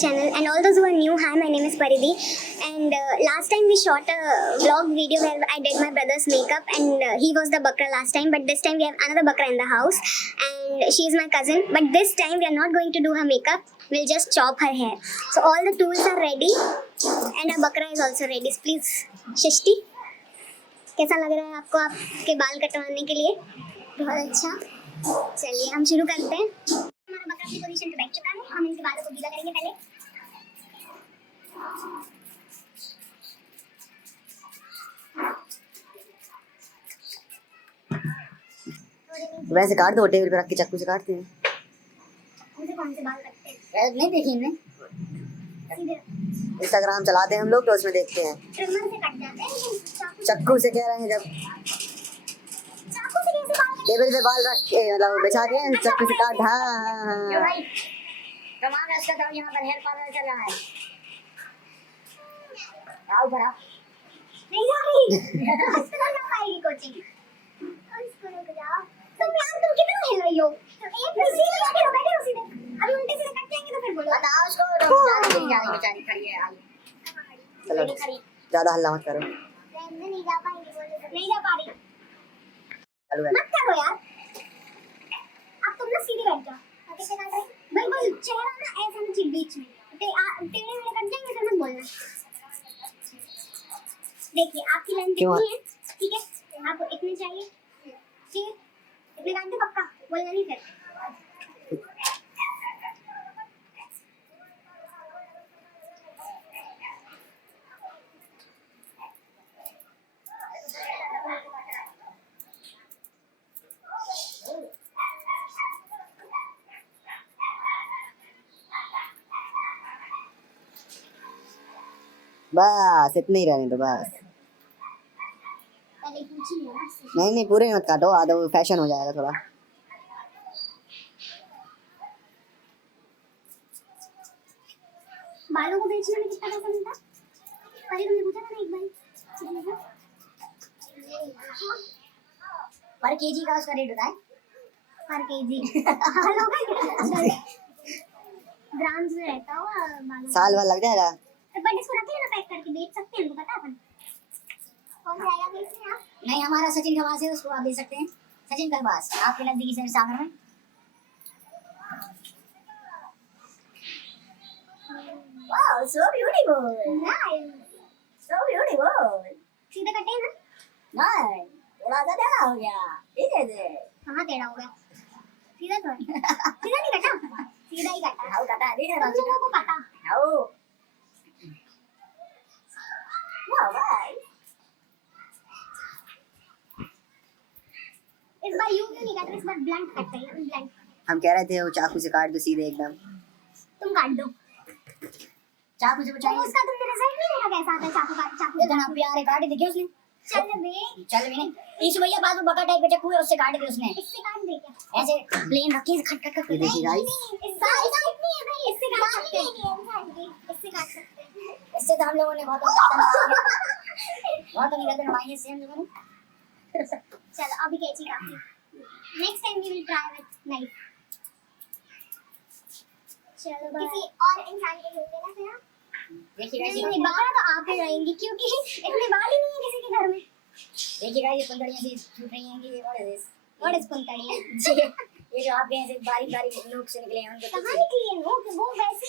channel, and all those who are new, hi, my name is Paridhi, and last time we shot a vlog video where I did my brother's makeup, and he was the bakra last time, but this time we have another bakra in the house, and she is my cousin, but this time we are not going to do her makeup, we'll just chop her hair. So all the tools are ready, and our bakra is also ready. Please, Shishti, कैसा लग रहा है आपको आपके बाल कटवाने के लिए? बहुत अच्छा। चलिए हम शुरू करते हैं। हमारा बकरा अपनी पोजीशन पे बैठ चुका है, हम इनके बालों को गीला करेंगे पहले। वैसे काट दो, टेबल पे रख के चाकू से काटते हैं। मुझे कौन से बाल कटते हैं नहीं देखी इनने, सीधे इंस्टाग्राम चलाते हैं हम लोग तो उसमें देखते हैं। ट्रिमर से कट जाते हैं, लेकिन चक्कू से कह रहे हैं, जब चाकू से कैसे बाल टेबल पे बाल रख के मतलब बिछा के चक्कू से काट। हाँ यो भाई तमाम रास्ता तो यहाँ पर हेयर पार्लर चल रहा है। आओ पर आओ। नहीं जा रही इसको ना पाएगी कोचिंग। इसको रुक जाओ। तुम यार तुम कितना हिल रही हो? एक मिनट सीधे बैठे हो सीधे। अभी उल्टे सीधे कट जाएंगे तो फिर बोलो। बताओ उसको, नहीं जा रही बेचारी खड़ी है। चलो ज्यादा हल्ला मत करो। नहीं जा पाएंगे बोले तो नहीं जा पा रही। चलो मत करो यार। अब तुम ना सीधे बैठ जाओ। कैसे काट रही? बिल्कुल चेहरा ना ऐसा ना बीच में। टेढ़े मेढ़े कट जाएंगे फिर मत बोलना। देखिए आपकी लेंथ कितनी है, ठीक है? आपको इतने चाहिए, ठीक है? इतने काट दो पक्का, बोलना नहीं फिर। बस इतने ही रहने दो बस। पहले पूछी ना। नहीं पूरे मत काटो, आधा फैशन हो जाएगा थोड़ा। बालों को बेचने में कितना पैसा मिलता? पहले तुमने पूछा था ना एक बार कितने का? पर केजी का उसका रेट होता है। पर केजी ग्राम्स में रहता होगा बालों। साल भर लग जाएगा। बट इसको रख लेना पैक करके, बेच सकते हैं, हमको पता है अपन। कौन जाएगा बेचने आप? नहीं हमारा सचिन खवास है, उसको आप दे सकते हैं। सचिन खवास आपके नजदीकी शहर सागर में। Wow so beautiful, nice, so beautiful. सीधे कटे ना? नहीं थोड़ा सा टेढ़ा हो गया, ठीक है जी। कहाँ टेढ़ा हो गया? सीधा तो है। सीधा नहीं कटा, सीधा ही कटा। आओ कटा दे रहा तुम लोगों को पता। आओ वाह भाई। इस बार यूं क्यों नहीं काट रहे, इस बार ब्लंट कट रही है, ब्लंट। हम कह रहे थे वो चाकू से काट दो सीधे एकदम। तुम काट दो। चाकू से तो बचाइए। उसका तुमने रिजल्ट नहीं देखा कैसा आता है चाकू का? चाकू ये तो आप प्यारे काटे देखिए उसने। चल बे, चल भी नहीं, इस भैया पास में बका टाइप का चाकू है, उससे काट दे उसने। इससे काट दे क्या? ऐसे प्लेन रखी खट खट खट। ये देखिए गाइस, इससे काट सकते हैं भाई, इससे काट सकते हैं, इससे काट सकते हैं। इससे तो हम लोगों ने बहुत गर्दन हमारी सेम लोगों ने। चलो अभी कैची काफी। Next time we will try with knife. चलो किसी और इंसान के ढूंढ लेना फिर। देखिए गाइस, नहीं बाहर तो आप ही रहेंगी क्योंकि इतने बाल ही नहीं है किसी के घर में। देखिए गाइस, ये कुंडलियां सी छूट रही हैं कि ये व्हाट इज दिस। और इस कुंतड़ियाँ ये जो आपके ऐसे बारीक बारीक नोक से निकले हैं उनको कहाँ निकली है वो वैसे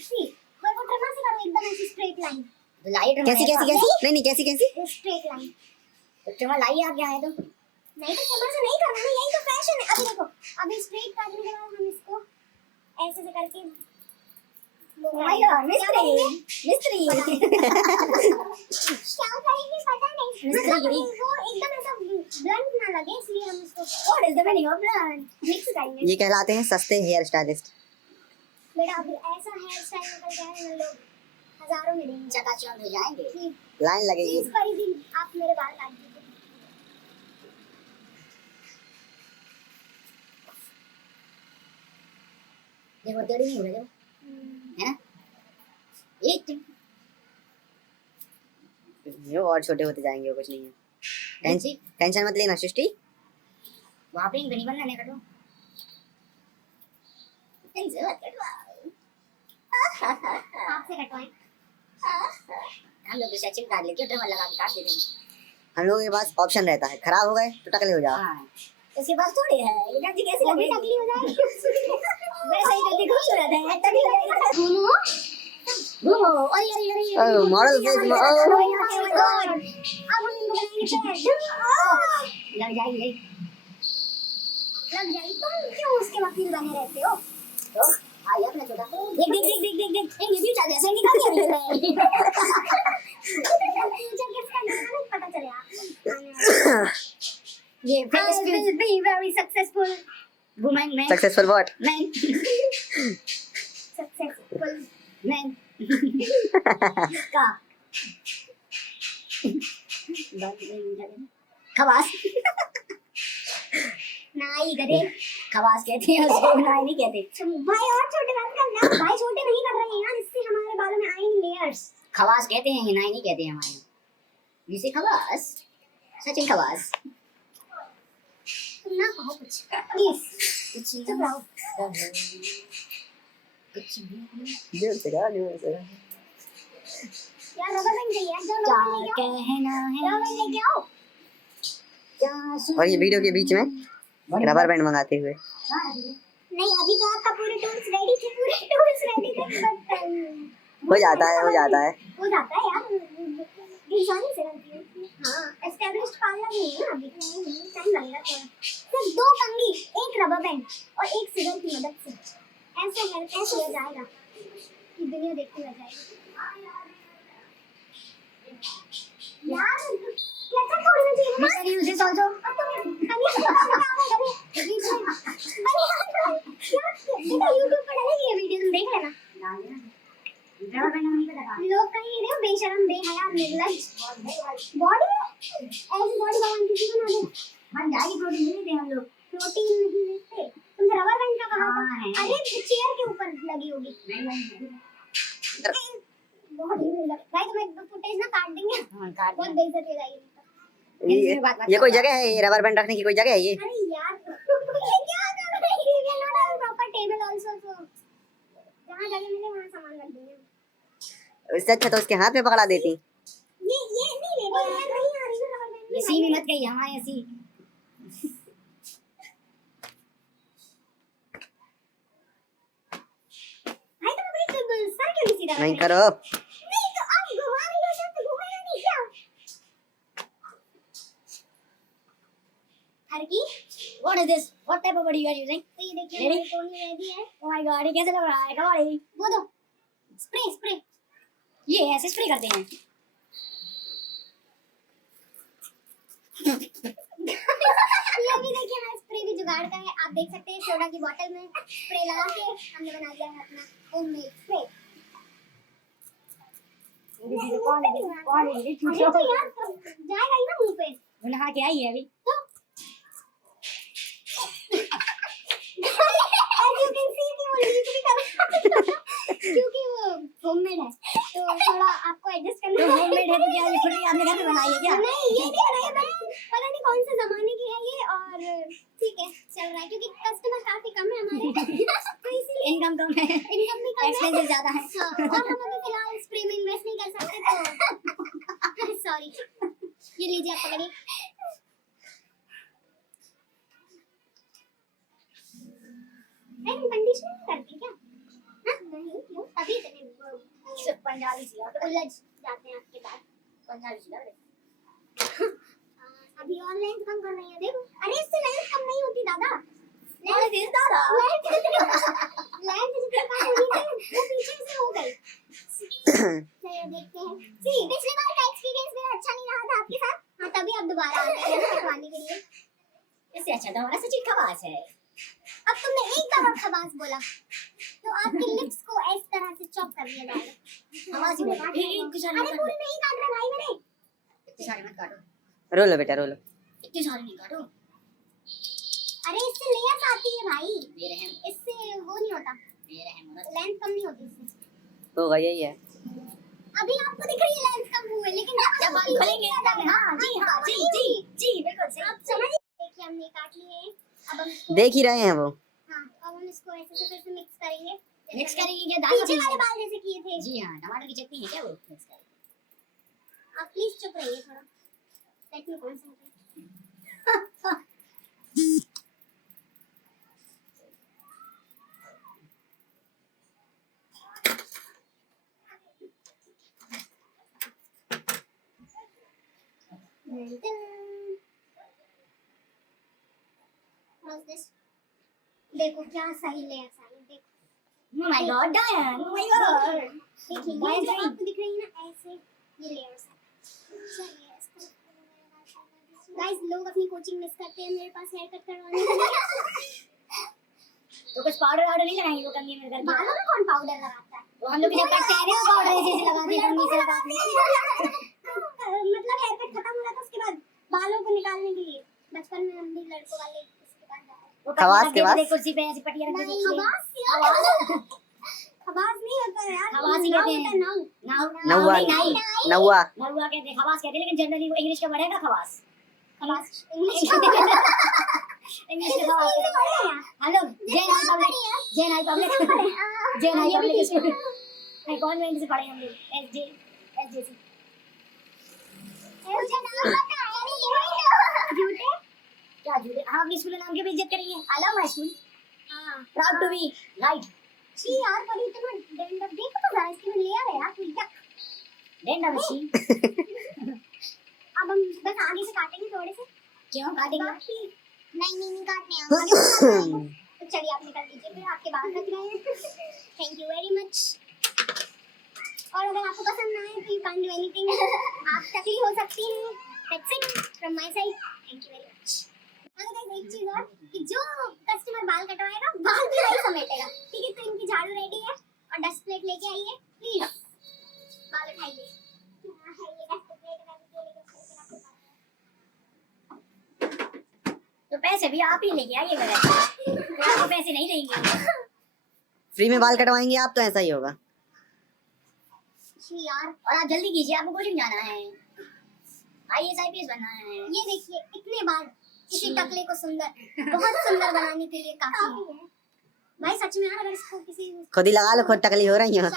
इसी पर वो ट्रिमर से करो एकदम ऐसी स्ट्रेट लाइन। तो लाइट कैसी कैसी कैसी? नहीं कैसी कैसी? Straight line. तो ट्रिमर लाइए आप यहाँ है तो। नहीं तो ट्रिमर से नहीं करना ना, यही तो फैशन है। अभी देखो, अभी स्ट्रेट काटने के बाद हम इसको ऐसे से करके माय गॉड मिस्त्री मिस्त्री क्या करेंगे पता नहीं। मतलब वो एकदम ऐसा ब्लंट ना लगे, इसलिए हम इसको what is the meaning of blunt mix करेंगे। ये कहलाते हैं सस्ते हेयर स्टाइलिस्ट। बेटा अभी ऐसा हेयर स्टाइल निकल गया है, लोग हजारों में देंगे, चकाचौंध हो जाएंगे। लाइन लगेगी। प्लीज परिधि आप मेरे बाल काट दीजिए। देखो टेढ़ी नहीं हो रहे है ना। एक ये और छोटे होते जाएंगे, वो कुछ नहीं है। टेंशन मत लेना सृष्टि। वहाँ पे नहीं बनना नहीं कटो। टेंशन मत कटो। आपसे कटवाएं। हम लोग तो सचिन काट लेते हैं, ड्रमर लगा के काट देते हैं। हम लोगों के पास ऑप्शन रहता है, खराब हो गए तो टकले हो जाओ। हाँ, उसके पास थोड़ी है, ये गाड़ी कैसी वो लग भी रही है? टकली हो जाएगी। वैसे ही गलती खूबसूरत है, तभी हो जाएगी। घूमो घूमो, अरे अरे अरे Oh, model case में, अब हम इनको बनाएंगे पैर। लग जाएगी। लग जाएगी। तुम क्यों उसके वकील बने रहते हो? तो आई अपना छोटा देख देख देख देख देख देख ये न्यू चल जैसे निकाल दिया मिल रहा है। फ्यूचर किसका नहीं पता चलेगा। ये I will be very successful woman man successful what? Man successful man का खवास नाई गधे। खवास कहते हैं उसको, नाई नहीं कहते। भाई और छोटे बात करना। भाई छोटे नहीं कर रहे हैं यार, इससे हमारे बालों में आएंगे लेयर्स। खवास कहते हैं, नाई नहीं कहते हैं हमारे यहाँ। जिसे खवास, सचिन खवास। तुम ना कहो कुछ प्लीज। कुछ चुप रहो। कुछ भी जोर से कहा, जोर से। यार रबर बैंड चाहिए यार, जो क्या रबर लेके आओ। कहना रबर बैंड है, लेके आओ। क्या और ये वीडियो के बीच में रबर बैंड मंगाते हुए। नहीं अभी तो आपका पूरे टूल्स रेडी थे, पूरे टूल्स रेडी थे, बट हो जाता है, हो जाता है। हो जाता है यार, इंसानी से गलती है। हाँ एस्टैब्लिश्ड पार्लर नहीं है ना अभी, टाइम लगेगा थोड़ा। सिर्फ 2 कंघी, 1 रबर बैंड और 1 सिजर की मदद से ऐसे हेल्प ऐसे हो जाएगा कि दुनिया देखती रह जाएगी। यार कैसा छोड़ना चाहिए ना? मिस्टर यूजेस आल्सो अब तो कंघी से काम होगा कभी बीच में बनी यार देखो YouTube पर डालेंगे ये वीडियो, तुम देख लेना। रबर बैंड नहीं पता। लोग कहीं रहे हो बेशरम बेहया निर्लज्ज बॉडी ऐसी बॉडी भगवान किसी को ना दे। बन जाएगी, प्रोटीन नहीं देते हम लोग। प्रोटीन नहीं लेते तुम रबर बैंड का कहा हाँ, था। है। अरे चेयर के ऊपर लगी होगी नहीं बॉडी में लग भाई तुम्हें फुटेज ना काट देंगे, हाँ, काट बहुत दिया। बेइज्जती हो जाएगी। ये कोई जगह है, ये रबर बैंड रखने की कोई जगह है ये? अरे यार ये क्या कर रहे हो? ये not a proper table also, so जहां जगह मिले वहां सामान रख देंगे। इससे अच्छा तो उसके हाथ में पकड़ा देती। ये नहीं लेनी यार, नहीं आ रही ना रबर बैंड। ये सी में मत गई हमारे यहाँ सी। भाई तुम अपनी सर क्यों नहीं सीधा नहीं रख रहे? करो। नहीं तो अब घुमा रही हो तो घूमेगा नहीं क्या? हर की What is this? What type of body you are using? तो ये देखिए Ready? मेरी टोनी रेडी है। Oh my God, ये कैसे लग रहा है? कबाड़ी। वो दो स्प्रे स्प्रे। ये ऐसे स्प्रे करते हैं। ये भी देखिए मैं स्प्रे भी जुगाड़ का है, आप देख सकते हैं सोडा की बोतल में स्प्रे लगा के हमने बना दिया है अपना होममेड स्प्रे। कौन है? अरे तो यार जाएगा ही ना मुंह पे। वो नहा के आई है अभी। तो as you can see कि वो लीक भी कर क्योंकि वो होममेड है तो थोड़ा आपको एडजस्ट करना तो होममेड है तो क्या ये खुद ही आपने घर में बनाई है क्या? नहीं ये नहीं बनाई है, पता नहीं कौन से जमाने की है ये, और ठीक है चल रहा है क्योंकि कस्टमर काफी कम है हमारे तो इसीलिए इनकम कम है, इनकम भी कम है। एक्सपेंसेस ज्यादा है। हाँ, और हम अभी फिलहाल स्प्रे में इन्वेस्ट नहीं कर सकते तो सॉरी। ये लीजिए आप पकड़िए। नहीं कंडीशनर नहीं करती क्या? हाँ नहीं क्यों अभी इतने पंजाबी सिला उलझ जाते हैं आपके पास। पंजाबी सिला अभी और लेंथ कम कर रही है देखो। अरे इससे लेंथ कम नहीं होती दादा, अरे दिस दादा लेंथ जितनी कम होनी थी वो पीछे से हो गई। चलिए देखते हैं। सी पिछली बार का एक्सपीरियंस मेरा अच्छा नहीं रहा था आपके साथ, हाँ तभी आप दोबारा आते हैं कटवाने के लिए। इससे अच्छा तो हमारा सचिन खवास है। अब तुमने एक बार और खबास बोला तो आपके लिप्स को इस तरह से चॉप कर दिया जाएगा। खवास ही बोला। एक सारे अरे पूरी नहीं काट रहा भाई मैंने। इतने सारे मत काटो, रोलो बेटा रोलो। इतने सारे नहीं काटो। अरे इससे लेयर्स आती है भाई, बेरहम इससे वो नहीं होता, बेरहम औरत। लेंथ कम नहीं होती इससे। होगा यही है। अभी आपको दिख रही है लेंथ कम हुए लेकिन जब बाल खोलेंगे तब हाँ जी बिल्कुल सही। आप समझ देखिए हमने काट लिए। अब हम इसको देख ही रहे हैं वो। हाँ अब हम इसको ऐसे से फिर से मिक्स करेंगे। मिक्स करेंगे क्या दाल पीछे वाले मखनी? बाल जैसे किए थे। जी हाँ, टमाटर की चटनी है क्या वो? मिक्स करेंगे। आप प्लीज चुप रहिए थोड़ा। Let me concentrate. How's this? देखो क्या सही लेयर सारी देखो। Oh my god, Diane! Oh my god! देखिए Why ये जो green? आपको दिख रही है ना ऐसे ये लेयर्स है। चलिए इसको गाइस लोग अपनी कोचिंग मिस करते हैं मेरे पास हेयर कट करवाने के लिए। तो कुछ पाउडर वाउडर नहीं लगाएंगे वो कंघी में करके? बालों में कौन पाउडर लगाता है? तो हम लोग भी जब करते हैं ना पाउडर ऐसे लगाते हैं कंघी से लगाते हैं। मतलब हेयर कट खत्म हो रहा था उसके बाद बालों को निकालने के लिए बचपन में हम भी लड़कों वाले इसके पास जाते वो खवास के बाद? कुर्सी पे ऐसी पट्टियां रख नहीं देते खवास खवास नहीं होता है यार खवास ही कहते हैं। नाउ नौवा नहीं नौवा नौवा कहते हैं, खवास कहते हैं, लेकिन जनरली वो इंग्लिश का वर्ड है ना खवास। खवास इंग्लिश इंग्लिश में खवास से पढ़े हैं hello Jain high public Jain high school नहीं कॉन्वेंट से पढ़े हम लोग एसजेसी मुझे नाम पता है नहीं झूठे क्या झूठे हम अपनी स्कूल के नाम की भी इज्जत करेंगे। आई लव माय स्कूल, हां प्राउड टू बी राइट। छी यार पर इतना डेंडर देखो तो जरा इसकी में लेयर है यार कोई क्या डेंडा मशीन अब हम बस आगे से काटेंगे थोड़े से क्यों काटेंगे? नहीं काटने हैं आगे से काटना है। तो चलिए आप निकल लीजिए फिर आपके बाल कट गए हैं। Thank you very much. और अगर आपको पसंद ना आए तो यू कांट डू एनीथिंग आप तकलीफ हो सकती हैं। That's it from my side. Thank you very much. अगर गाइस एक चीज और कि जो कस्टमर बाल कटवाएगा बाल भी नहीं समेटेगा ठीक है। तो इनकी झाड़ू रेडी है और डस्ट प्लेट लेके आइए प्लीज बाल उठाइए। ये डस्ट प्लेट मैं भी लेके तो पैसे भी आप ही लेके आइएगा वैसे आपको पैसे नहीं देंगे। फ्री में बाल कटवाएंगे आप तो ऐसा ही होगा। यार और आप जल्दी कीजिए, आपको कोचिंग जाना है, आईएएस आईपीएस बनना है। ये देखिए इतने बार इसी टकले को सुंदर बहुत सुंदर बनाने के लिए काफी है भाई सच में यार। अगर इसको किसी खुद ही लगा लो, खुद टकली हो रही हो।